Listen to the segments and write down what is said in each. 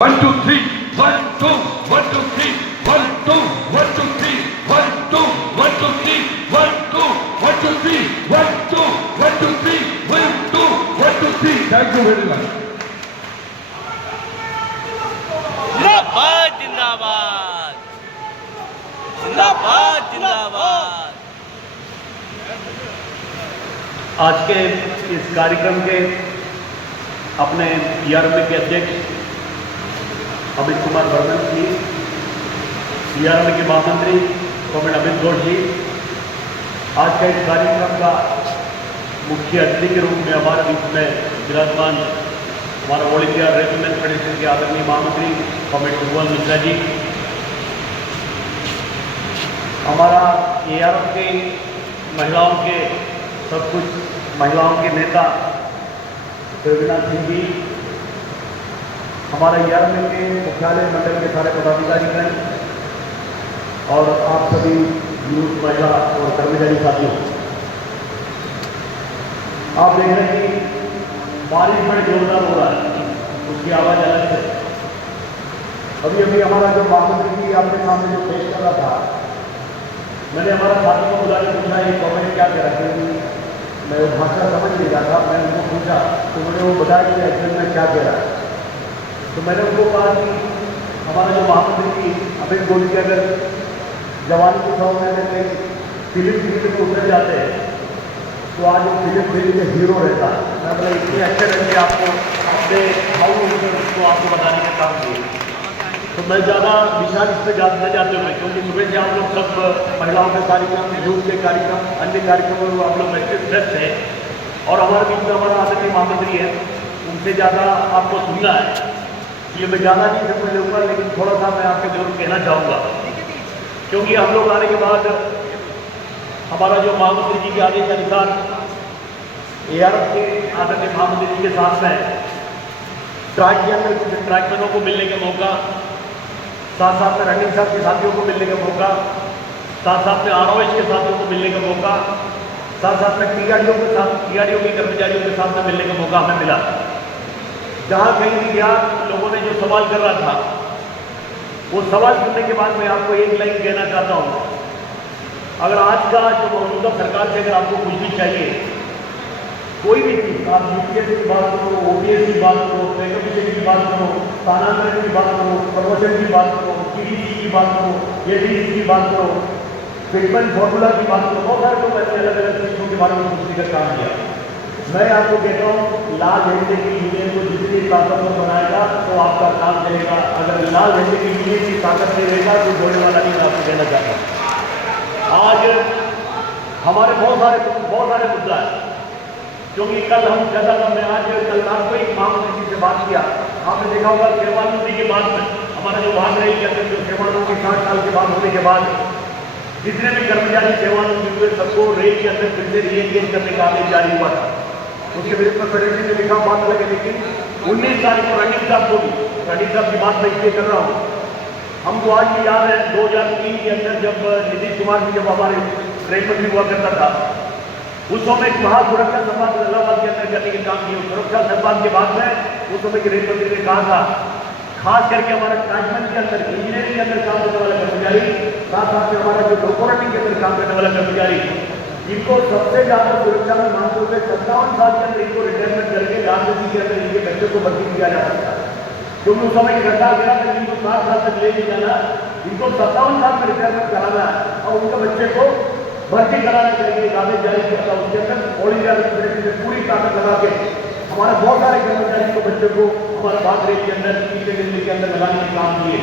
1 2 3 1 2 1 2 3 1 2 1 2 3 1 2 1 2 3 1 2 1 2 3 1 2 1 2 3 1 2 1 2 3 Thank you very much. जिंदाबाद जिंदाबाद जिंदाबाद जिंदाबाद। आज के इस कार्यक्रम के अपने ईआरएमए के अध्यक्ष अमित कुमार वर्मन जी, ईआरएमए के महामंत्री कॉमरेड अमित गौड़ जी, आज का इस कार्यक्रम का मुख्य अतिथि के रूप में हमारे बीच में विराजमान हमारा ऑल इंडिया रेजिमेंट फेडरेशन के आदरणीय महामंत्री कॉमरेड भगवान मिश्रा जी, हमारा एआरएम के महिलाओं के सब कुछ महिलाओं के नेता देवीनाथ सिंह जी, हमारा ईआरएमए के मुख्यालय मंडल के सारे पदाधिकारीगण और आप सभी यूथ महिला और कर्मचारी साथियों, आप देख रहे हैं कि बारिश बड़े जोरदार हो रहा है, उसकी आवाज़ अलग है। अभी अभी हमारा जो महामंत्री जी आपके सामने जो पेश कर रहा था, मैंने हमारा साथी को बुला के पूछा ये कॉमेंट क्या कह रहे थे, मैं वो भाषा समझ नहीं रहा था, मैं उनको पूछा तो मुझे वो बताया कि एक्चुअल में क्या कह रहा है। तो मैंने उनको कहा कि हमारा जो महामंत्री जी अमित गौड़ जी अगर जवानी के सौ में कहीं फिल्म फील्ड में उतर जाते हैं तो आज वो फिल्म फील्ड के हीरो रहता है। मैं बोला इतने अच्छे ढंग से आपको अपने को आपको बताने का काम किया। तो मैं ज़्यादा विशाल इस पर न जाते हुए, क्योंकि सुबह से आप लोग सब महिलाओं के कार्यक्रम, यूथ के कार्यक्रम, अन्य कार्यक्रमों में आप लोग व्यस्त हैं और हमारे बीच में हमारा आदरणीय महामंत्री है, उनसे ज़्यादा आपको सुनना है, इसलिए मैं ज़्यादा नहीं समझ लूँगा, लेकिन थोड़ा सा मैं आपको जरूर कहना चाहूँगा। क्योंकि हम लोग आने के बाद हमारा जो महामंत्री जी के आदेश अनुसार एआरएफ के आदरणीय महामंत्री जी के साथ में ट्रैक के अंदर कुछ ट्रैकमैनों को मिलने का मौका, साथ साथ में रनिंग साथ के साथियों को मिलने का मौका, साथ साथ में आरओएच के साथियों को मिलने का मौका, साथ साथ में टीआरडीओ के कर्मचारियों के साथ में मिलने का मौका हमें मिला। जहाँ कहीं भी गया लोगों ने जो सवाल कर रहा था, वो सवाल करने के बाद मैं आपको एक लाइन कहना चाहता हूँ, अगर आज का जो मौजूदा सरकार से अगर आपको कुछ भी चाहिए, कोई भी चीज़, आप यूपीएससी की बात करो, ओपीएससी की बात करो, वैकेंसी की बात करो, स्थानांतरण की बात करो, प्रमोशन की बात करो, टीडीसी की बात करो, एडीसी की बात करो, फिटमेंट फॉर्मूला की बात करो, बहुत सारे लोग ऐसे अलग अलग चीज़ों के बारे में पूछने का काम किया। मैं आपको कहता हूँ लाल झंडे की यूनियन को जितनी ताकतवर बनाएगा तो आपका काम चलेगा। अगर लाल झंडे की यूनियन की ताकत नहीं रहेगा तो बोलने वाला नहीं, मैं आपको कहना चाहता हूँ। आज हमारे बहुत सारे मुद्दा है, क्योंकि कल हम जैसा मैं आज कल रात को एक महामंत्री जी से बात किया, आपने देखा होगा सेवानिवृत्ति के बाद में हमारा जो भाग रही है, जो सेवानिवृत्ति 60 साल के बाद होने के बाद जितने भी कर्मचारी सेवानिवृत्ति हुए सबको रेल के अंदर फिर से रीएंगेज करने का आदेश जारी हुआ था। उसके विरुद्ध में फेडरेशन ने लिखा बात लगे, लेकिन 19 तारीख को रनिंग साहब की बात मैं इसलिए कर रहा हूँ, हमको आज भी याद है 2003 के अंदर जब नीतीश कुमार जी जब हमारे रेल मंत्री हुआ करता था, उस समय वहाँ सुरक्षा संवाद इलाहाबाद के अंदर करने के काम किए। सुरक्षा संवाद के बाद में उस समय के रेल मंत्री ने कहा था, खास करके हमारा ट्रांसमेंट के अंदर, इंजीनियरिंग के अंदर काम करने वाला कर्मचारी, साथ साथ में हमारा जो लोकोरेटिंग के अंदर काम करने वाला कर्मचारी, इनको सबसे ज़्यादा सुरक्षा में मानते हुए 57 साल के अंदर इनको रिटायरमेंट करके राजनीति के अंदर इनके बच्चों को भर्ती किया जा सकता है। क्योंकि उस समय की सरकार कह रहा था इनको 60 साल तक ले जाना, इनको 57 साल में रिटायरमेंट कराना और उनके बच्चे को भर्ती कराना चाहिए, आदेश जारी किया था। उसके अंदर ऑल इंडिया में पूरी ताकत लगा के हमारे बहुत सारे कर्मचारी को, बच्चों को हमारा भाग रेल के अंदर, तीसरे दिल्ली के अंदर लगाने के काम किए।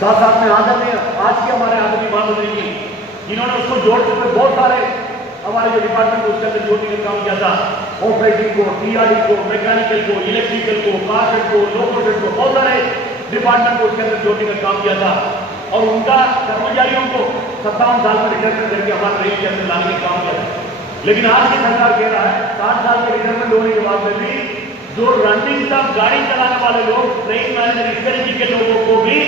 साथ साथ में आज के हमारे आदरणीय महामंत्री जी, इन्होंने उसको जोड़ते हुए बहुत सारे हमारे जो डिपार्टमेंट को उसके अंदर जोड़ने का काम किया था। ऑपरेटिंग को, टीआरडी को, मैकेनिकल को, इलेक्ट्रिकल को, कारपेट को, लोकोरेट को, बहुत सारे डिपार्टमेंट को उसके अंदर जोड़ने का काम किया था और उनका कर्मचारियों को 57 साल में रिटायरमेंट करके हमारे रेल के अंदर लाने का काम किया था। लेकिन आज की सरकार कह रहा है 60 साल के रिटायरमेंट होने के बाद में भी जो रनिंग तक गाड़ी चलाने वाले लोग, ट्रेन मैनेजर, इस तरीके के लोगों को भी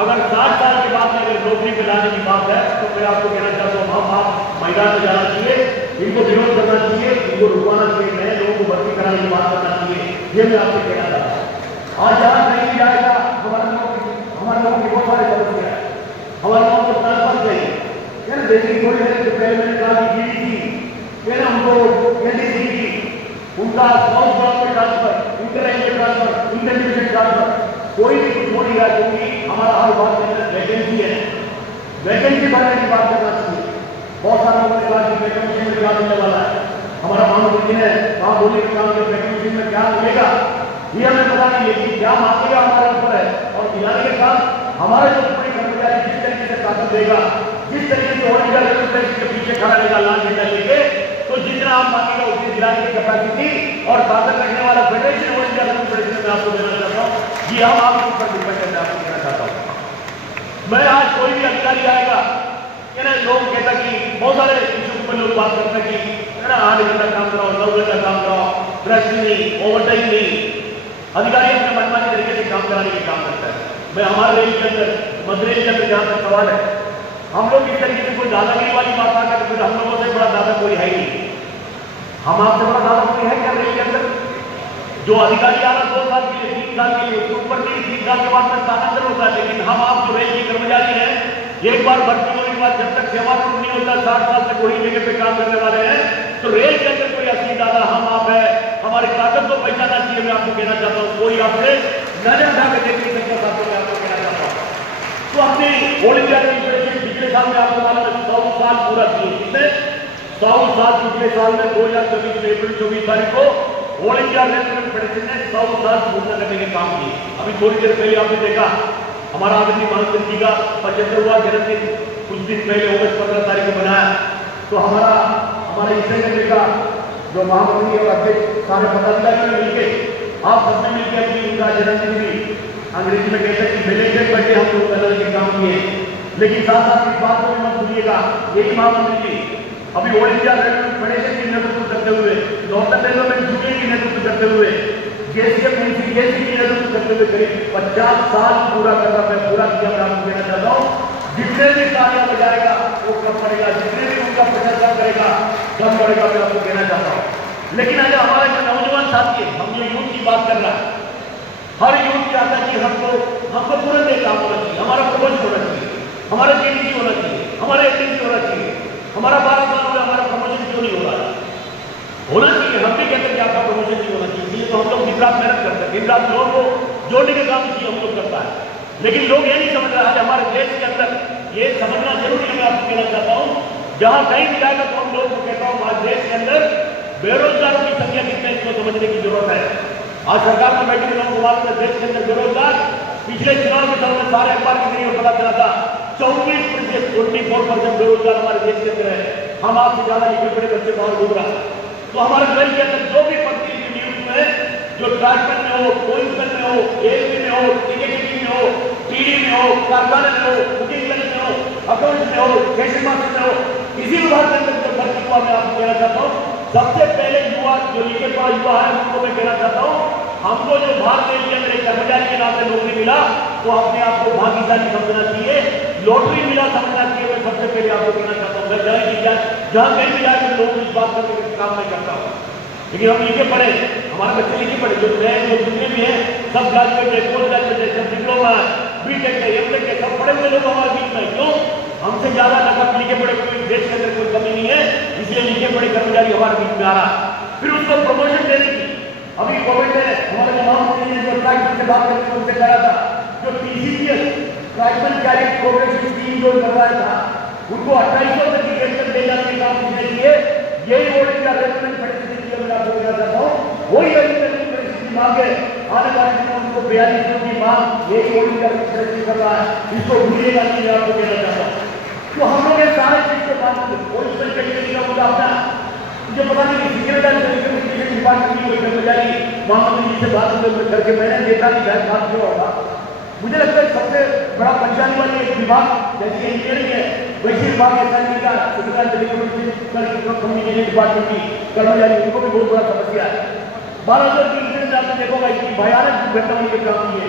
अगर 60 साल के बाद में अगर नौकरी में लाने की बात है तो मैं आपको कहना चाहता हूँ, हम आप मैदान में जाना चाहिए, इनको विरोध करना चाहिए, इनको रुकवाना चाहिए, नए लोगों को भर्ती कराने की बात करना चाहिए, ये मैं आपसे कहना चाहता हूँ। आज जहाँ कहीं भी जाएगा जैसे कि थोड़ी देर पहले मैंने कहा कि GDC है ना, उनको LDC की उनका साउथ ब्लॉक में ट्रांसफर, इंटर रेंज में ट्रांसफर, इंटर डिवीजन ट्रांसफर, कोई भी कुछ नहीं रहा, क्योंकि हमारा हर बात के अंदर वैकेंसी है, वैकेंसी भरने की बात करना चाहिए। बहुत सारे लोगों ने कहा कि वैकेंसी में क्या मिलने वाला है, हमारा मानव जी ने कहा बोली के काम के वैकेंसी में क्या मिलेगा ये हमें पता नहीं, लेकिन क्या मांगेगा हमारे ऊपर है। और दिलाने के काम हमारे जो पूरी कर्मचारी जिस तरीके से ताकत देगा, जिस तरीके से ऑल इंडिया रेलवे के पीछे खड़ा रहेगा लाल झंडा लेके, तो जितना आप मांगेगा उतनी दिलाने की कैपेसिटी और ताकत रखने वाला federation all India railway federation में आपको देना चाहता हूँ। जी हम आपके ऊपर डिपेंड करके आपको देना चाहता हूँ। मैं आज कोई भी अधिकारी आएगा ना, लोग कहता कि बहुत सारे इशू पर लोग बात करते हैं कि है ना 8 घंटा काम कराओ, 9 घंटा काम कराओ, रेस्ट नहीं, ओवरटाइम नहीं, अधिकारी अपने मनमानी तरीके से काम कराने के काम करता है। मैं हमारे रेल के अंदर, मध्य रेल के अंदर जहाँ तक सवाल है, हम लोग इस तरीके से कोई दादागिरी वाली बात आकर फिर हम लोगों से बड़ा दादा कोई है ही नहीं। हम आपसे बड़ा दादा कोई है क्या रेल के अंदर? जो अधिकारी आ रहा 2 साल के लिए, 3 साल के लिए, उसके ऊपर 3 साल के बाद में स्थानांतरण होता है। लेकिन हम आप जो रेल के कर्मचारी हैं, एक बार भर्ती होने के बाद जब तक सेवानिवृत्त नहीं होता 60 साल तक वही जगह पे काम करने वाले हैं। तो रेल के अंदर कोई असली दादा हम आप है, हमारी ताकत को पहचानना चाहिए। मैं आपको कहना चाहता हूँ, कोई आपसे नजर उठा के देख नहीं सकता। साथियों मैं आपको कहना चाहता हूँ, तो अपनी ऑल इंडिया फेडरेशन पिछले साल में आपको मालूम है 100 साल पूरा किए, कितने 100 साल पिछले साल में 2024 में अप्रैल 24 तारीख को ऑल इंडिया रेलवे फेडरेशन ने 100 साल पूर्ण करने के काम किए। अभी थोड़ी देर पहले आपने देखा हमारा आदरणीय माननीय जी का 75वां जन्मदिन कुछ दिन पहले अगस्त 15 तारीख को बनाया। तो हमारे इस संगठन का जो महामंत्री और अध्यक्ष सारे पदाधिकारी ने मिलकर आप सबने मिलकर अपनी उनका जन्मदिन भी अंग्रेजी में कहते हैं कि बिलेटेड बर्थडे हम लोग करने के काम किए। लेकिन साथ साथ इस बात को भी मत भूलिएगा, यही महामंत्री जी अभी ऑल इंडिया रेलवे फेडरेशन की नेतृत्व करते हुए, नॉर्थन डेवलपमेंट यूनियन की नेतृत्व करते हुए, JCM की नेतृत्व करते हुए करीब 50 साल पूरा करना मैं पूरा किया। मैं आपको कहना चाहता हूँ, जितने भी तालियां बजाएगा वो कम पड़ेगा, जितने भी उनका प्रशंसा करेगा कम पड़ेगा। मैं आपको कहना चाहता हूँ। लेकिन अगर हमारे जो नौजवान साथी है, हम जो यूथ की बात कर रहा है, हर यूथ चाहता है कि हमको तुरंत एक काम होना चाहिए, हमारा प्रमोशन होना चाहिए, हमारा JDC होना चाहिए, हमारा LDC होना चाहिए, हमारा 12 साल हुआ हमारा प्रमोशन क्यों नहीं हो रहा? होना चाहिए। हम भी कहते हैं कि आपका प्रमोशन नहीं होना चाहिए, इसलिए तो हम लोग दिन रात मेहनत करते हैं, दिन रात लोगों को जोड़ने के काम किए हम लोग करता है। लेकिन लोग ये नहीं समझ रहे हैं हमारे देश के अंदर, ये समझना जरूरी है। मैं आपको कहना चाहता हूँ, जहाँ कहीं भी जाएगा तो हम लोगों को कहता हूँ आज देश के अंदर बेरोजगारों की संख्या कितनी है इसको समझने की जरूरत है। आज सरकार में बैठे लोगों को मालूम है देश के अंदर बेरोजगार पिछले चुनाव के समय सारे अखबार के जरिए पता चला था 24% बेरोजगार हमारे देश के अंदर है। हम आपसे ज्यादा लिखे पढ़े बच्चे बाहर घूम रहा है। तो हमारे रेल के अंदर जो भी पद की नियुक्त में, जो ट्रांसपोर्ट में हो, पोइंटमेंट में हो, ALP में हो, टिकटिंग में हो, PD में हो, कारखाने में हो, बुकिंग क्लर्क में हो, अकाउंट में हो, कैशियर मास्टर में हो, किसी विभाग के अंदर जो भर्ती हुआ मैं आपको कहना चाहता हूँ, सबसे पहले युवा जो लिखे पढ़ा युवा है उनको मैं कहना चाहता हूँ, हमको जो भारत रेल के अंदर एक कर्मचारी के नाते नौकरी मिला तो अपने आप को भाग्यशाली समझना चाहिए, लॉटरी मिला समझना चाहिए। मैं सबसे पहले आपको कहना चाहता हूँ, मैं जहाँ कहीं भी जाकर लोग इस बात करने का काम नहीं करता हूँ। लेकिन हम लिखे पढ़े, हमारे बच्चे लिखे पढ़े, जो नए लोग जितने भी हैं सब ग्रेजुएट है, पोस्ट ग्रेजुएट है, सब डिप्लोमा है, BTech है, MTech है, सब पढ़े हुए लोग हमारे बीच में। क्यों? हमसे ज्यादा लगभग लिखे पढ़े कोई देश के अंदर कोई कमी नहीं है, इसलिए लिखे पढ़े कर्मचारी हमारे बीच में आ रहा है। फिर उसको प्रमोशन देने की अभी कोविड में हमारे महामंत्री ने जो ट्राइबल से बात करके उनसे कहा था, जो TCPS tribal career progressive scheme जो करवाया था उनको 2800 तक की पेंशन दे जाने के काम किए किए। यही ऑल इंडिया रेलवे फेडरेशन की मैं आपको कहना चाहता हूँ, वही की मांग है। आने वाले दिनों उनको 42 की मांग यही ऑल इंडिया फेडरेशन कर रहा है, इसको भूलिएगा नहीं। मैं आपको कहना चाहता हूँ, तो हम लोग ये सारे चीज को बात कोई कैटेगरी का मुद्दा अपना मुझे पता नहीं सेक्रेटरी डिपार्टमेंट की कोई कर्मचारी महामंत्री जी से बात करके मैंने देखा कि शायद बात क्यों होगा। मुझे लगता है सबसे बड़ा परेशानी वाली एक विभाग जैसे इंजीनियरिंग है वैसे विभाग ऐसा नहीं का कम्युनिकेशन डिपार्टमेंट की कर्मचारी उनको भी बहुत बड़ा समस्या है। 1200 की इंसिडेंट आपने देखोगा कि भयानक दुर्घटना होने के काम किए।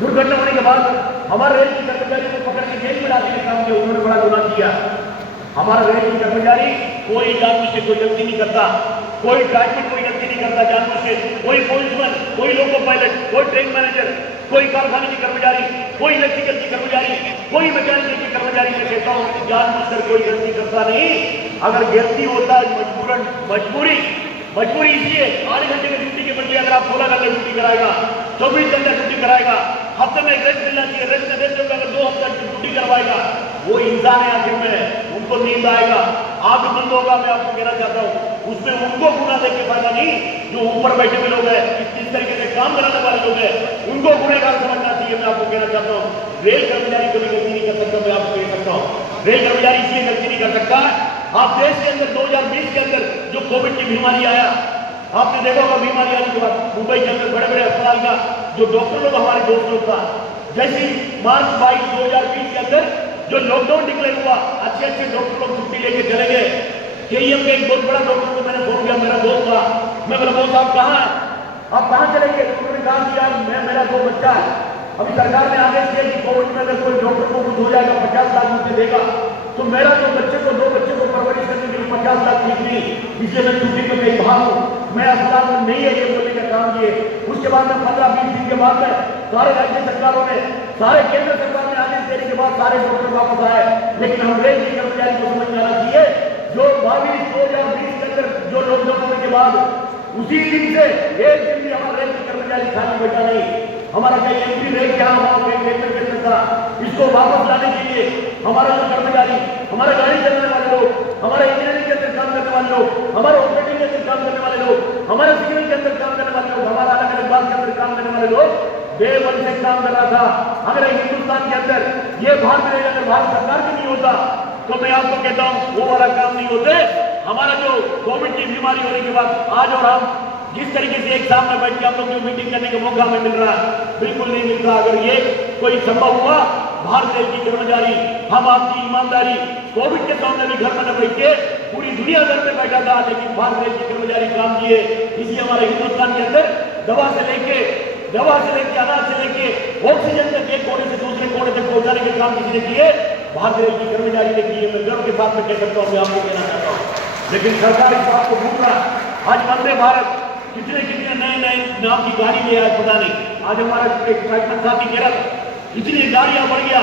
दुर्घटना होने के बाद हमारे रेल के कर्मचारी को पकड़ के जेल में डालने के काम किया, उन्होंने बड़ा गुनाह किया। हमारा रेल के कर्मचारी कोई जानबूझ के कोई गलती नहीं करता, कोई ड्राइवर कोई गलती नहीं करता जानबूझ के, कोई पोलिसमैन, कोई लोको पायलट, कोई ट्रेन मैनेजर कोई कारखाने की कर्मचारी, कोई इलेक्ट्रिकल की कर्मचारी, कोई मैकेनिकल की कर्मचारी, मैं कहता हूँ जानबूझकर कोई गलती करता नहीं। अगर गलती होता है मजबूरी इसलिए 8 घंटे की ड्यूटी के बदले अगर आप 16 घंटे ड्यूटी कराएगा, 24 घंटे ड्यूटी कराएगा, हफ्ते में रेस्ट मिलना चाहिए, रेस्ट में देते हुए अगर 2 हफ्ते ड्यूटी करवाएगा, वो इंसान है आखिर में, उनको नींद आएगा, आग बंद होगा। मैं आपको कहना चाहता हूँ उसमें उनको गुना देके फायदा नहीं, जो ऊपर बैठे हुए लोग हैं, इस तरीके से काम कराने वाले लोग हैं, उनको गुनहगार समझना चाहिए। मैं आपको कहना चाहता हूँ रेल कर्मचारी कभी गलती नहीं कर सकता। मैं आपको कह सकता हूँ रेल कर्मचारी इसलिए गलती नहीं कर सकता। आप देश के अंदर 2020 के अंदर जो कोविड की बीमारी आया, आपने देखा होगा बीमारी आने के बाद मुंबई के अंदर बड़े बड़े अस्पताल का जो डॉक्टर लोग हमारे दोस्त लोग था, जैसे मार्च 22 2020 के अंदर जो लॉकडाउन डिक्लेयर हुआ, अच्छे डॉक्टर लोग छुट्टी लेके चले गए। केईएम के एक बहुत बड़ा डॉक्टर को मैंने फोन किया, मेरा दोस्त था, मैं बोला दोस्त आप कहाँ चले गए? उन्होंने कहा कि यार मेरा 2 बच्चा है, अभी सरकार ने आदेश दिया कि कोविड में अगर कोई डॉक्टर को कुछ हो जाएगा 50 लाख रुपये देगा, तो मेरा 2 बच्चे को परवरिश करने के लिए 50 लाख नहीं, इसलिए मैं छुट्टी में कहीं बाहर हूँ, मैं अस्पताल में नहीं है, ये बोलने का काम किए। उसके बाद में 15-20 दिन के बाद में सारे राज्य सरकारों ने, सारे केंद्र सरकार ने आदेश देने के बाद सारे डॉक्टर वापस आए। लेकिन हम रेल की कर्मचारी को समझ में आना चाहिए, जो 2020 के अंदर जो लॉकडाउन होने के बाद उसी दिन से एक दिन भी हमारा रेल की कर्मचारी खाली बैठा नहीं। हमारा कहीं एमपी रेल के यहाँ कहीं केंद्र के अंदर था, इसको वापस लाने के लिए हमारा जो कर्मचारी, हमारे गाड़ी चलाने वाले लोग, हमारे इंजीनियरिंग के अंदर काम करने वाले लोग, हमारे ऑपरेटिंग के अंदर काम करने वाले लोग, हमारे सिग्नल के अंदर काम करने वाले लोग, हमारा अलग अलग बात के अंदर काम करने वाले लोग डे 1 से काम कर रहा था। अगर हिंदुस्तान के अंदर ये भारत रेल अगर भारत सरकार की नहीं होता, तो मैं आपको कहता हूँ वो वाला काम नहीं होते। हमारा जो कोविड की बीमारी होने के बाद आज और हम जिस तरीके से एक सामने बैठ के हम लोग जो मीटिंग करने का मौका हमें मिल रहा है, बिल्कुल नहीं मिलता। अगर ये कोई संभव हुआ, भारत रेल की कर्मचारी, हम आपकी ईमानदारी, कोविड के सामने भी घर में न बैठ के पूरी दुनिया घर में बैठा था, लेकिन भारत रेल की कर्मचारी काम किए। इसलिए हमारे हिंदुस्तान के अंदर दवा से लेके अनाज से लेके ऑक्सीजन तक एक कोने से दूसरे कोने तक पहुंचाने के काम किसी ने किए, भारत रेल की कर्मचारी ने किए। मैं गर्व के साथ में कह सकता हूँ, मैं आपको कहना चाहता हूँ। लेकिन सरकार इस बात को भूल रहा है। आज वंदे भारत कितने नए नाम की गाड़ी ले आए, पता नहीं। आज हमारा एक साथी कह रहा था, इतनी गाड़ियां बढ़ गया,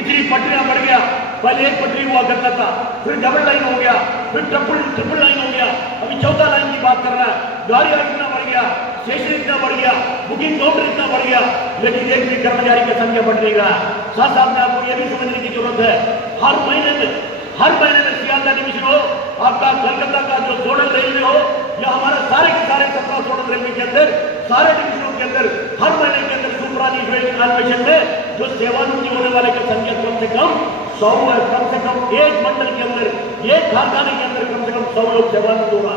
इतनी पटरियां बढ़ गया। पहले एक पटरी हुआ करता था, फिर डबल लाइन हो गया, फिर ट्रिपल लाइन हो गया, अभी 14 लाइन की बात कर रहा है। गाड़ियां इतना बढ़ गया, स्टेशन इतना बढ़ गया, बुकिंग काउंटर इतना बढ़ गया, लेकिन एक भी कर्मचारी की संख्या बढ़ नहीं रहा। साथ में आपको यह भी समझने की जरूरत है, हर महीने में सियालदा डिवीजन हो, आपका कलकत्ता का जो जोनल रेलवे हो, या हमारा सारे के सारे 17 जोनल रेलवे के अंदर, सारे डिवीजनों के अंदर हर महीने के अंदर सुपरवाइजन में जो सेवानिवृत्ति होने वाले की संख्या कम से कम 100 है। कम से कम एक मंडल के अंदर, एक कारखाने के अंदर कम से कम 100 लोग सेवानिवृत्त होगा।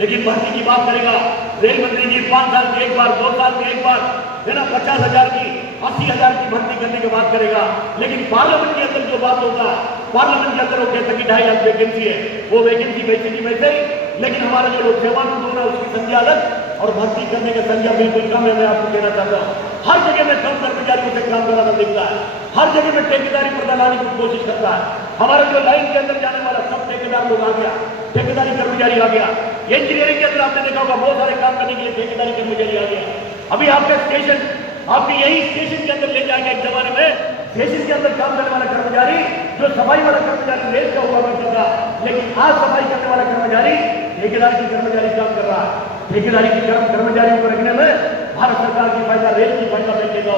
लेकिन भर्ती की बात करेगा रेल मंत्री जी, 5 साल में एक बार, 2 साल में एक बार, है ना, 50,000 की, 80,000 की भर्ती करने की बात करेगा। लेकिन पार्लियामेंट के अंदर जो बात होता है, पार्लियामेंट के अंदर वो कहते हैं कि 2.5 लाख वैकेंसी है, वो वैकेंसी वैसे की वैसे ही, लेकिन हमारा जो लोग सेवानिवृत्त हो रहा है उसकी संख्या अलग और भर्ती करने की संख्या बिल्कुल कम है। मैं आपको कहना चाहता हूँ, हर जगह में कम कर्मचारियों से काम कराना दिखता है, हर जगह में ठेकेदारी पर लाने की कोशिश करता है। हमारा जो लाइन के अंदर जाने वाला सब ठेकेदार लोग आ गया, ठेकेदारी कर्मचारी आ गया। इंजीनियरिंग के अंदर आपने देखा होगा बहुत सारे काम करने के लिए ठेकेदारी कर्मचारी आ गया। अभी आपका स्टेशन, आपके यही स्टेशन के अंदर ले जाएंगे। एक जमाने में स्टेशन के अंदर काम करने वाला कर्मचारी, जो सफाई वाला कर्मचारी रेल का हुआ करता था, लेकिन आज सफाई करने वाला कर्मचारी ठेकेदारी की कर्मचारी काम कर रहा है। ठेकेदारी की कर्मचारियों को रखने में भारत सरकार की फायदा, रेल की फायदा देखेगा,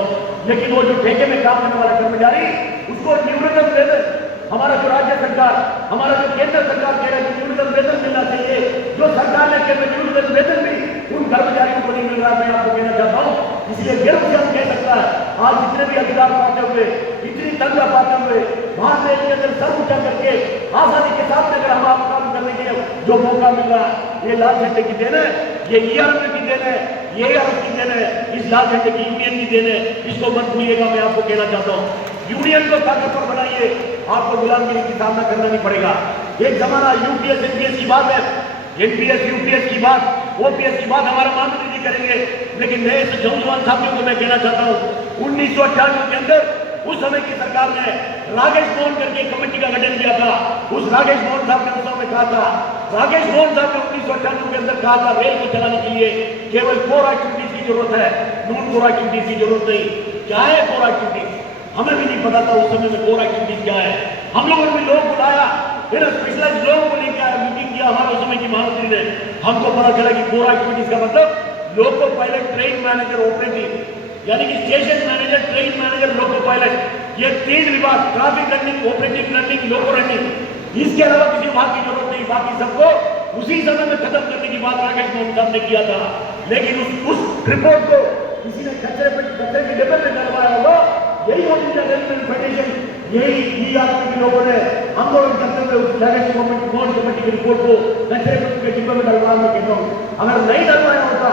लेकिन वो जो ठेके में काम करने वाला कर्मचारी, उसको न्यूनतम वेतन, हमारा जो राज्य सरकार, हमारा जो केंद्र सरकार कह रहा है कि न्यूनतम वेतन मिलना चाहिए, जो सरकार ने कहा न्यूनतम वेतन भी उन कर्मचारियों को नहीं मिल रहा। मैं आपको कहना चाहता हूँ, इसलिए गर्व से हम कह सकता है, आज जितने भी अधिकार पाते हुए, इतनी तनख्वाह पाते हुए, भारत रेल के अंदर सर ऊंचा करके आजादी के साथ अगर हम आप काम करने के जो मौका मिल रहा है, ये लाल झंडे की देन है, ये ERM की देन है, ये ARF की देन है, इस लाल झंडे की यूनियन की देन है। इसको मत भूलिएगा। मैं आपको कहना चाहता हूँ, यूनियन को ताकतवर बनाइए, आपको गुलामगिरी की सामना करना नहीं पड़ेगा। एक जमाना UPS NPS की बात है, NPS UPS की बात, OPS की बात हमारा माननीय जी करेंगे, लेकिन नए नौजवान साथियों को मैं कहना चाहता हूँ, 1998 के अंदर उस समय की सरकार ने राकेश मोहन करके कमेटी का गठन किया था। उस राकेश मोहन साहब ने उस समय कहा था, राकेश मोहन साहब ने 1998 के अंदर कहा था, रेल को चलाने के लिए केवल 4 एक्टिविटीज की जरूरत है, नॉन 4 एक्टिविटीज की जरूरत नहीं। क्या है कोर एक्टिविटी, हमें भी नहीं पता था उस समय में कोर एक्टिविटी क्या है। हम लोगों ने लोग बुलाया, फिर स्पेशलाइज लोगों को लेकर आया, मीटिंग किया हमारे उस समय की महामंत्री ने, हमको पता चला कि कोर एक्टिविटीज का मतलब loco pilot, train manager, operative, यानी कि station manager, train manager, loco pilot, ये 3 विभाग, ट्रैफिक रनिंग, ऑपरेटिव रनिंग, लोको रनिंग, इसके अलावा किसी विभाग की जरूरत नहीं। बाकी सबको उसी समय में खत्म करने की बात राकेश मोहन साहब ने किया था, लेकिन उस रिपोर्ट को किसी ने कचरे के डब्बे में डलवाया होगा। यही ऑल इंडिया रेलवे फेडरेशन, यही के लोगों ने आंदोलन करते हुए उस राकेश मोहन कमेटी की रिपोर्ट को कचरे के डिब्बे में डलवाया। मैं कहता हूँ अगर नहीं डलवाया होता,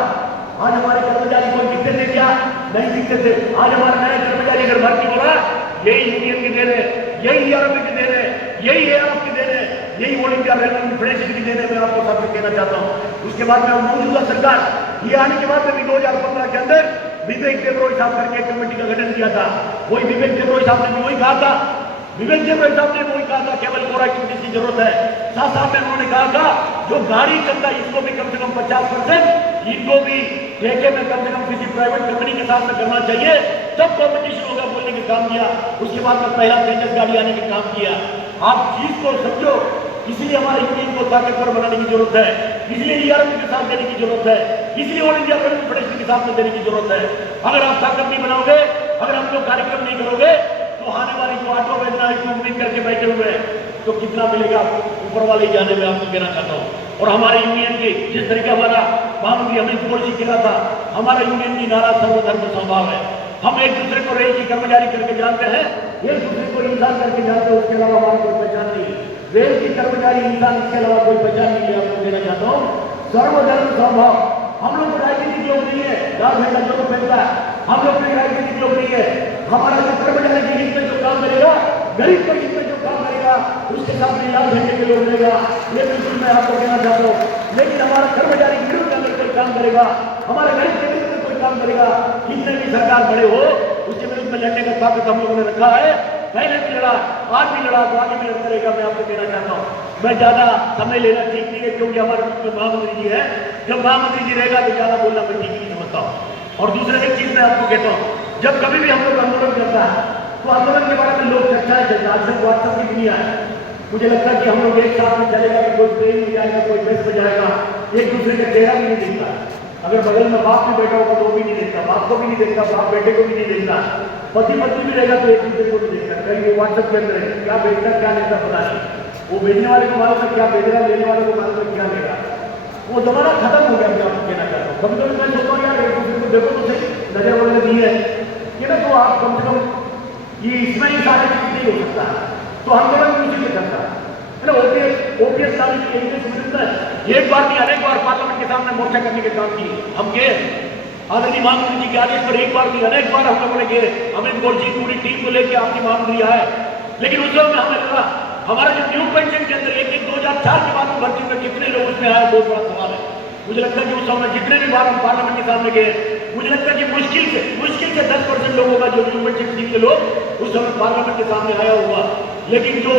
आज हमारे कर्मचारी को दिखते थे क्या? नहीं दिखते थे। आज हमारे नए कर्मचारी अगर भर्ती हो रहा है, यही यूनियन की देन है, यही ईआरएफ की देन है, यही एआरएफ की देन है, यही ऑल इंडिया रेलवे फेडरेशन की देन है। मैं आपको साथ में कहना चाहता हूँ। उसके बाद में मौजूदा सरकार ये आने के बाद में भी 2015 के अंदर विवेक देबरॉय साहब करके एक कमेटी का गठन किया था। वही विवेक देबरॉय साहब ने भी वही कहा था, विवेक देबरॉय साहब ने वही कहा था केवल कोर एक्टिविटीज की जरूरत है। साथ साथ में उन्होंने कहा था जो गाड़ी चलता है इसको भी कम से कम 50%, इनको भी ठेके में कम से कम किसी प्राइवेट कंपनी के साथ में करना चाहिए, तब कॉम्पिटिशन होगा बोलने का काम किया। उसके बाद में पहला तेजस गाड़ी आने का काम किया। आप चीज को समझो, इसलिए हमारे यूनियन को ताकतवर बनाने की जरूरत है, इसलिए ईआरएफ के साथ देने की जरूरत है, इसलिए ऑल इंडिया रेलवे फेडरेशन के साथ में देने की जरूरत है। अगर आप ताकत नहीं बनाओगे, अगर हम लोग कार्यक्रम नहीं करोगे, तो आने वाली जो ऑटो वेदना की उम्मीद करके बैठे हुए हैं, तो कितना मिलेगा ऊपर वाले जाने में आपको कहना चाहता हूँ। और हमारे यूनियन की जिस तरीके हमारा महामंत्री अमित गोयल जी कहा था, हमारा यूनियन की नारा सर्वधर्म स्वभाव है। हम एक दूसरे को रेल की कर्मचारी करके जानते हैं, एक दूसरे को इंसान करके जानते हैं, उसके अलावा हमारी कोई पहचान नहीं। रेल की कर्मचारी इंसान, इसके अलावा कोई पहचान नहीं है। आपको देना चाहता हूँ सर्वधर्म स्वभाव। हम लोग राजनीतिक लोग नहीं है, लाल झंडा जो फैलता है, हम लोग कोई राजनीतिक लोग नहीं है। हमारा जो कर्मचारी के हित में जो काम करेगा, गरीब के हित में जो काम करेगा, उसके साथ में लाल झंडे के लोग रहेगा। ये बिल्कुल मैं आपको कहना चाहता हूँ। लेकिन हमारा कर्मचारी के विरुद्ध अगर कोई काम करेगा, हमारे गरीब के विरुद्ध में कोई काम करेगा, कितने भी सरकार बड़े हो, उसके विरुद्ध में लड़ने का ताकत हम लोगों ने रखा है। पहले भी लड़ा, आज भी लड़ा, तो आगे भी लड़ता रहेगा। मैं आपको कहना चाहता हूँ। मैं ज्यादा समय लेना ठीक नहीं है, क्योंकि हमारे बीच में महामंत्री जी है। जब महामंत्री जी रहेगा तो ज्यादा बोलना मैं ठीक नहीं समझता हूँ। और दूसरा एक चीज मैं आपको कहता हूँ, जब कभी भी हम लोग आंदोलन करता है, तो आंदोलन के बारे में लोग चर्चाएं करते हैं। आजकल व्हाट्सएप की दुनिया है, मुझे लगता है कि हम लोग एक साथ में चलेगा कि कोई ट्रेन में जाएगा, कोई बस में जाएगा, एक दूसरे का चेहरा भी नहीं दिखता। अगर बगल में बाप भी बैठा होगा तो वो भी नहीं देखता, बाप को भी नहीं देखता, बाप बेटे को भी नहीं देखता, पति पत्नी भी रहेगा तो एक दूसरे को भी देखता। कहीं वो व्हाट्सएप के अंदर है, क्या भेजता क्या लेता पता नहीं, वो भेजने वाले को मालूम है क्या भेजेगा, लेने वाले को मालूम है क्या लेगा। वो जमाना खत्म हो गया। मैं आपको कहना चाहता हूँ, कभी कभी मैं सोचता हूँ यार एक दूसरे को देखो तो सही, नजर वगैरह नहीं है कि ना, तो आप कम से कम ये इसमें ही सारे चीज नहीं हो सकता, तो आंदोलन भी उसी से करता है ना। ओपीएस सारी एक बार नहीं अनेक बार पार्लियामेंट के सामने मोर्चा करने के काम किए हम के आदरणीय महामंत्री जी के आदेश पर। एक बार नहीं अनेक बार हम लोगों ने किए। अमित गोयल जी पूरी टीम को लेकर आपकी महामंत्री आए, लेकिन उस समय हमें लगा हमारा जो न्यू पेंशन के अंदर एक 2004 के बाद में भर्ती में कितने लोग उसमें आए, बहुत बड़ा सवाल है। मुझे लगता है कि उस समय जितने भी बार हम पार्लियामेंट के सामने गए, मुझे लगता है कि मुश्किल से 10% लोगों का जो न्यू पेंशन स्कीम के लोग उस समय पार्लियामेंट के सामने आया हुआ। लेकिन जो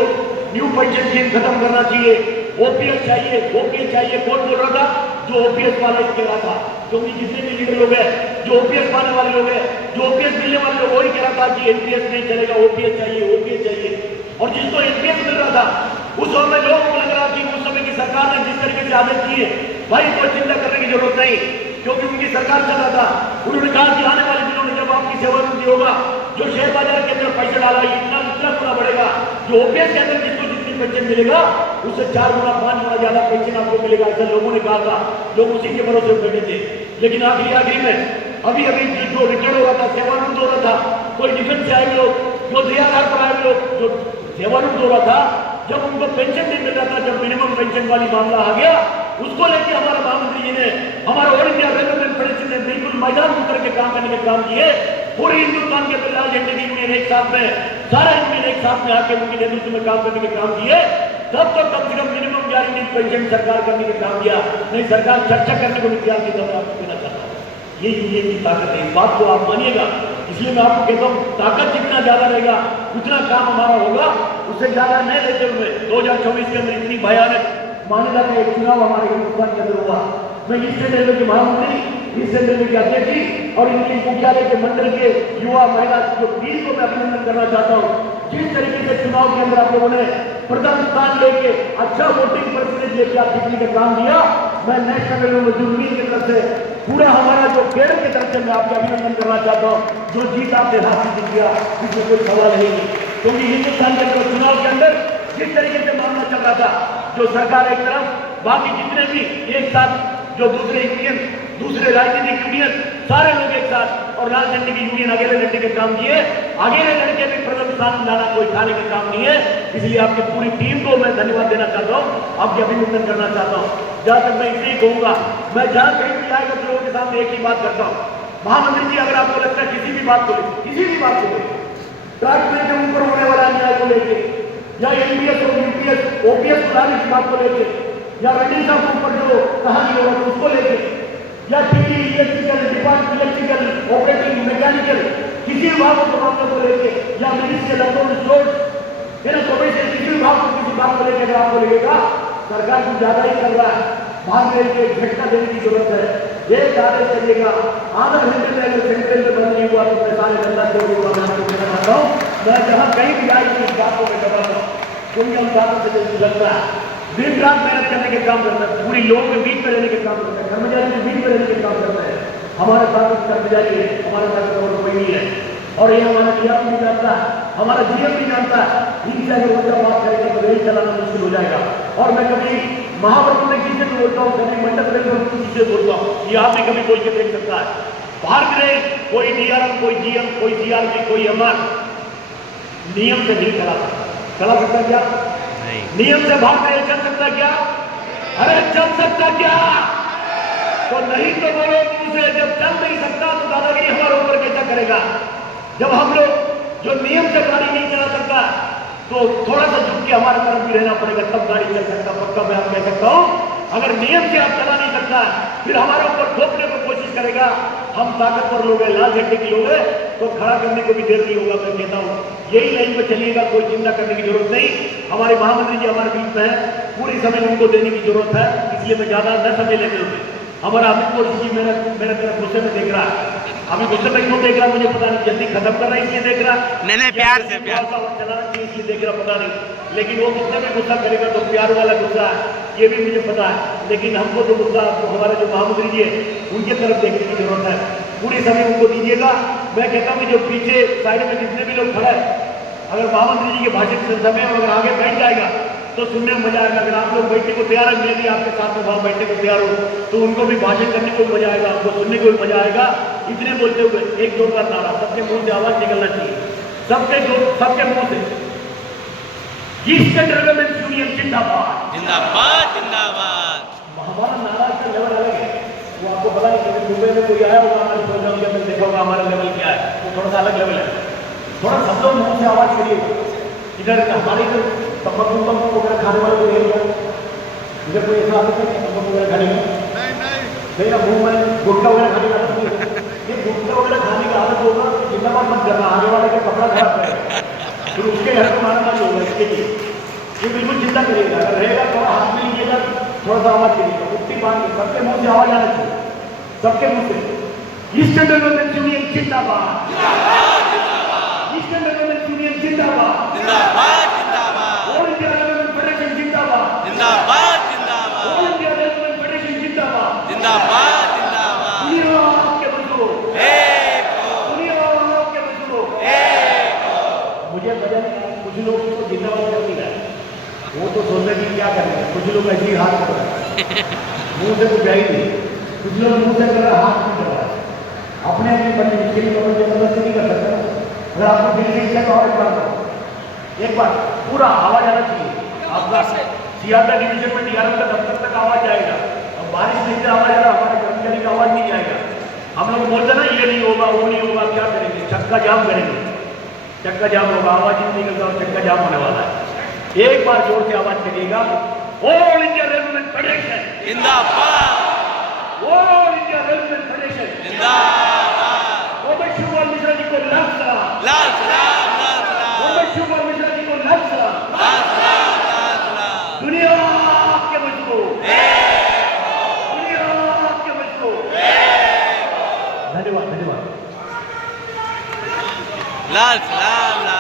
न्यू पेंशन स्कीम खत्म करना चाहिए, ओपीएस चाहिए, कौन बोल रहा था? जो ओपीएस वाला कह रहा था, क्योंकि जितने भी लीडर लोग हैं, जो ओपीएस पाने वाले लोग हैं, जो ओपीएस मिलने वाले लोग, वही कह रहा था कि एनपीएस नहीं चलेगा, ओपीएस चाहिए। और जिसको एनपीएस मिल रहा था, उस समय लोगों को लग रहा कि उस समय की सरकार ने जिस तरीके से आदेश दिए, भाई कोई चिंता करने की जरूरत नहीं, क्योंकि उनकी सरकार चल रहा था। उन्होंने कहा कि आने वाले दिनों में जब आपकी सेवानिवृत्ति होगा, जो शेयर बाजार के अंदर पैसा डाला इतना गुना बढ़ेगा, जो ओपीएस के अंदर जिसको जितनी पेंशन मिलेगा उससे 4 गुना 5 गुना ज्यादा पेंशन आपको मिलेगा, ऐसा लोगों ने कहा था। लोग उसी के भरोसे बैठे थे। लेकिन आखिरी में अभी जो रिटर्न हो रहा था, सेवानिवृत्त हो रहा था, कोई डिफेंस से आए लोग, जो दयाधार पर आए लोग, जो सेवानिवृत्त हो रहा था, जब उनको पेंशन नहीं मिल रहा था, जब मिनिमम पेंशन वाली मामला आ गया, उसको लेकर हमारे महामंत्री जी ने, हमारा ऑल इंडिया रेलवे फेडरेशन ने बिल्कुल मैदान में उतर के काम करने के काम किए। पूरे हिंदुस्तान के लाल झंडे की यूनियन एक साथ में, सारा यूनियन एक साथ में आके उनके नेतृत्व में काम करने के काम किए। तब तो कम से कम मिनिमम गारंटी पेंशन सरकार करने के काम किया, नहीं सरकार चर्चा करने को भी तैयार की। तब आपको कहना चाहता हूँ ये यूनियन की ताकत है, इस बात को आप मानिएगा। इसलिए मैं आपको कहता हूँ ताकत जितना ज्यादा रहेगा उतना काम हमारा होगा। उससे ज्यादा नहीं लेते हुए 2024 के अंदर इतनी भयानक मान्यता का एक चुनाव हमारे हिंदुस्तान के अंदर हुआ। मैं इससे रेलवे के महामंत्री इस सेंट्रल के अध्यक्ष जी और इनके मुख्यालय के मंडल के युवा महिला जो टीम को मैं अभिनंदन करना चाहता हूँ। जिस तरीके से चुनाव के अंदर आप लोगों ने प्रथम स्थान लेके अच्छा वोटिंग परसेंटेज लेके आप जीतने का काम दिया, मैं नेशनल रेलवे मजदूर यूनियन की तरफ से पूरा हमारा जो केडर की तरफ से मैं आपका अभिनंदन करना चाहता हूँ। जो जीत आपने हासिल किया इसमें कोई सवाल नहीं है, क्योंकि हिंदुस्तान के अंदर चुनाव के अंदर जिस तरीके से मामला चल रहा था, जो सरकार एक तरफ बाकी जितने भी एक साथ जो दूसरे यूनियन दूसरे राजनीतिक यूनियन सारे लोग एक साथ और राजनीतिक यूनियन अकेले लड़ने के काम किए, अकेले लड़के भी प्रथम स्थान लाना कोई खाने का काम नहीं है। इसलिए आपकी पूरी टीम को मैं धन्यवाद देना चाहता हूँ, आपके अभिनंदन करना चाहता हूँ। जहां तक मैं इसलिए कहूंगा, मैं जहां कहीं भी आएगा तो लोगों के सामने एक ही बात करता हूँ, महामंत्री जी अगर आपको लगता है किसी भी बात को लेकर ट्रांसपोर्ट के ऊपर होने वाला अन्याय को लेकर या एनपीएस और यूपीएस ओपीएस को लाने की बात को लेकर या रनिंग साहब के ऊपर जो कहानी होगा उसको लेकर या TV electrical department electrical operating mechanical किसी विभाग को मामले को लेकर या मिनिस्ट्रियल अकाउंट स्टोर्स मेरा कमीशन किसी विभाग को किसी बात को लेकर आपको लगेगा सरकार कुछ ज्यादा ही कर रहा है, भाग रेल के झटका देने की जरूरत है, एक आदेश करिएगा आधा घंटे में अगर सेंट्रल में बंद नहीं हुआ तो मैं सारे जनता को देना चाहता हूँ। मैं जहाँ कहीं भी जाए तो इस बात को मैं करवाता हूँ, क्योंकि हम बातों से लगता है दिन रात मेहनत करने के काम करता है, पूरी लोगों के बीच में रहने के काम करता है, कर्मचारी के बीच में रहने के काम करता है। हमारे साथ कर्मचारी है, हमारे साथ और कोई नहीं है, और ये हमारा डीआर भी जानता है, हमारा जीएम भी जानता है। इनसे अगर उनका बात करेगा तो रेल चलाना मुश्किल हो जाएगा। और मैं कभी महावर्त में किसी से बोलता हूँ, कभी मंडल रेल में किसी से बोलता हूँ, ये आपने कभी बोल के देख सकता है। भारत रेल कोई डीआरएम कोई जीएम कोई जीआरपी कोई एमआर नियम से नहीं चला सकता क्या? नियम से भारत रेल चल सकता क्या? अरे चल सकता क्या? तो नहीं तो बोलो मुझे, जब चल नहीं सकता तो दादागिरी हमारे ऊपर कैसा करेगा? जब हम लोग जो नियम से गाड़ी नहीं चला सकता तो थोड़ा सा झुक के हमारे तरफ भी रहना पड़ेगा, तब गाड़ी चल सकता। पक्का मैं आप कह सकता हूँ, अगर नियम से आप चला नहीं सकता फिर हमारे ऊपर थोपने को कोशिश करेगा, हम ताकतवर लोग हैं, लाल झंडे के लोग हैं, तो खड़ा करने को भी देर नहीं होगा। मैं कहता हूँ यही लाइन में चलिएगा, कोई चिंता करने की जरूरत नहीं। हमारे महामंत्री जी हमारे बीच में है, पूरी समय उनको देने की जरूरत है, इसलिए मैं ज्यादा न समय लेते हुए हमारा अमित मोदी जी मेरा तरफ गुस्से में देख रहा है। अभी गुस्से में क्यों देख रहा मुझे पता नहीं, जल्दी खत्म कर रहा है इसलिए देख रहा, नहीं प्यार से चलाना चाहिए इसलिए देख रहा पता नहीं, लेकिन वो कितने में गुस्सा करेगा तो प्यार वाला गुस्सा है ये भी मुझे पता है। लेकिन हमको तो गुस्सा हमारे जो महामंत्री जी है उनके तरफ देखने की जरूरत है, पूरी समय उनको दीजिएगा। मैं कहता हूँ जो पीछे साइड में जितने भी लोग खड़े हैं, अगर महामंत्री जी के भाषण के समय अगर आगे बैठ जाएगा तो सुनने में मजा आएगा। अगर आप लोग बैठने को तैयार है, मैं भी आपके साथ में वहां बैठने को तैयार हूँ, तो उनको भी भाषण करने को मजा आएगा, आपको सुनने को भी मजा आएगा। इतने बोलते हुए एक जोरदार नारा सबके मुंह से आवाज निकलना चाहिए, सबके मुंह से, ईस्टर्न रेलवे यूनियन जिंदाबाद जिंदाबाद जिंदाबाद। हमारा नारा का लेवल अलग है, वो आपको पता नहीं, कभी मुंबई में कोई आया होगा हमारे प्रोग्राम के अंदर देखा होगा हमारा लेवल क्या है, वो थोड़ा सा अलग लेवल है। थोड़ा सब लोग मुंह से आवाज करिए। इधर हमारे इधर तम्बाकू वगैरह खाने वाले कोई नहीं, इधर कोई ऐसा आता है तम्बाकू वगैरह खाने में नहीं ना, मुंह में गुटखा वगैरह खाने का आदत नहीं। ये गुटखा वगैरह खाने का आदत होगा तो जिंदाबाद मत करना, आगे वाले का कपड़ा खराब करेगा, फिर उसके घर को मारना नहीं होगा। इसके लिए ये बिल्कुल चिंता करिएगा, अगर रहेगा थोड़ा हाथ में लीजिएगा, थोड़ा सा आवाज करिएगा, उठती बात नहीं, सबके मुंह से आवाज आना चाहिए, सबके मुंह से। ईस्टर्न रेलवे यूनियन जिंदाबाद, ईस्टर्न रेलवे यूनियन जिंदाबाद, जिंदाबाद जिंदाबाद, ऑल इंडिया रेलवे फेडरेशन जिंदाबाद, जिंदाबाद जिंदाबाद, ऑल इंडिया रेलवे फेडरेशन जिंदाबाद, जिंदाबाद जिंदाबाद। दुनिया आपके मजदूर, एक हो, दुनिया आपके मजदूर। एक हो। मुझे पता नहीं कुछ लोग इसको जिंदाबाद कर नहीं रहे, वो तो सोच रहे कि क्या करेंगे, कुछ लोग ऐसे ही हाथ कर रहे हैं, मुंह से कुछ आई नहीं, कुछ लोग मुंह से कर रहे हैं, हाथ नहीं कर रहा है, अपने अपनी बनी इसके लिए जबरदस्ती नहीं कर सकते ना। अगर आपको दिल से इच्छा तो और एक बार पूरा आवाज आना चाहिए आपका, सियादा डिवीजन में डीआरएम का दफ्तर तक आवाज जाएगा। अब बारिश नहीं से आवाज आएगा, हमारे कर्मचारी का आवाज नहीं जाएगा। हम लोग बोलते ना ये नहीं होगा वो नहीं होगा, क्या करेंगे, चक्का जाम करेंगे, चक्का जाम होगा, आवाज ही नहीं निकलता और चक्का जाम होने वाला है। एक बार जोर से आवाज करिएगा, ऑल इंडिया रेलवे फेडरेशन जिंदाबाद, ऑल इंडिया रेलवे फेडरेशन जिंदाबाद। मोहम्मद शुमार मिश्रा जी को लाख सलाम, लाल सलाम, लाल सलाम, मोहम्मद शुमार मिश्रा जी को लाख सलाम। लाल सलाम, लाल सलाम। दुनिया आपके मजदूर, एक हो, दुनिया आपके मजदूर। एक लाल सलाम लाल